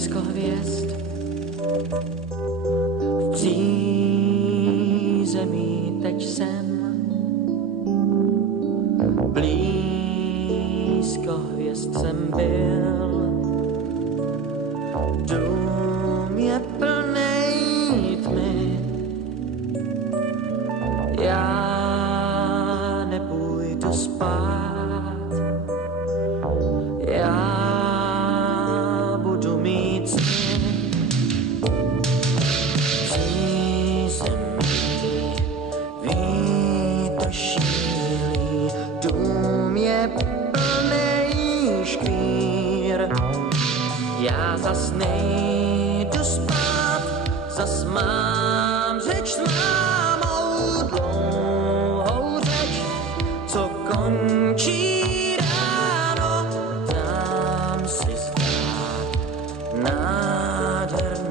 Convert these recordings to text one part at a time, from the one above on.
blízko hviezd. V přízemí teď jsem, blízko hvězd jsem byl. Dům je plnej tmy, já nepůjdu spát, já budu mít sny. Přízemí vítr šílí, dům je plnej škvír. Já zas nejdu spát, zas mám řeč s mámou, dlouhou řeč, co končí ráno. Dám si zdát nádherný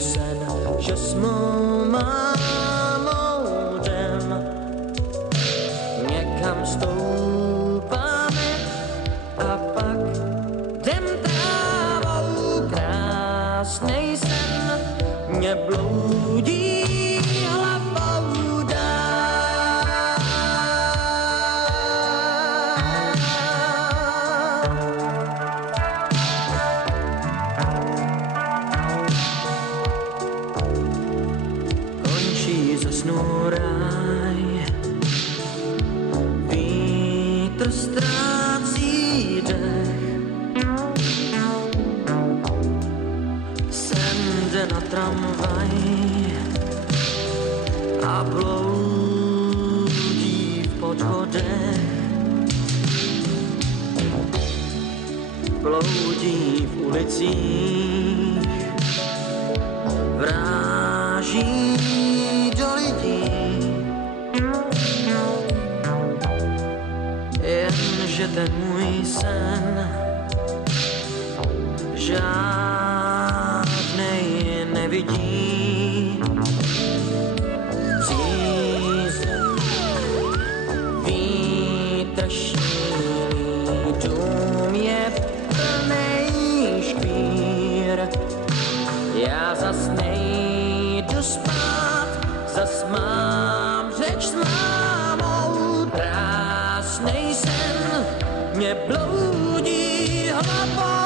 sen, že s mou mámou jdem. Někam stoupáme a pak jdem trávou. Krásnej sen mě bloudí hlavou dál. Končí ze snu ráj, vítr ztrácí dech. Jde na tramvaj a bloudí v podchodech. Bloudí v ulicích, vráží do lidí. Jenže ten můj sen žádnej nevidí. Přízemí vítr šílí, dům je plnej škvír. Já zas nejdu spát, zas mám řeč s mámou. Krásnej sen mě bloudí hlavou.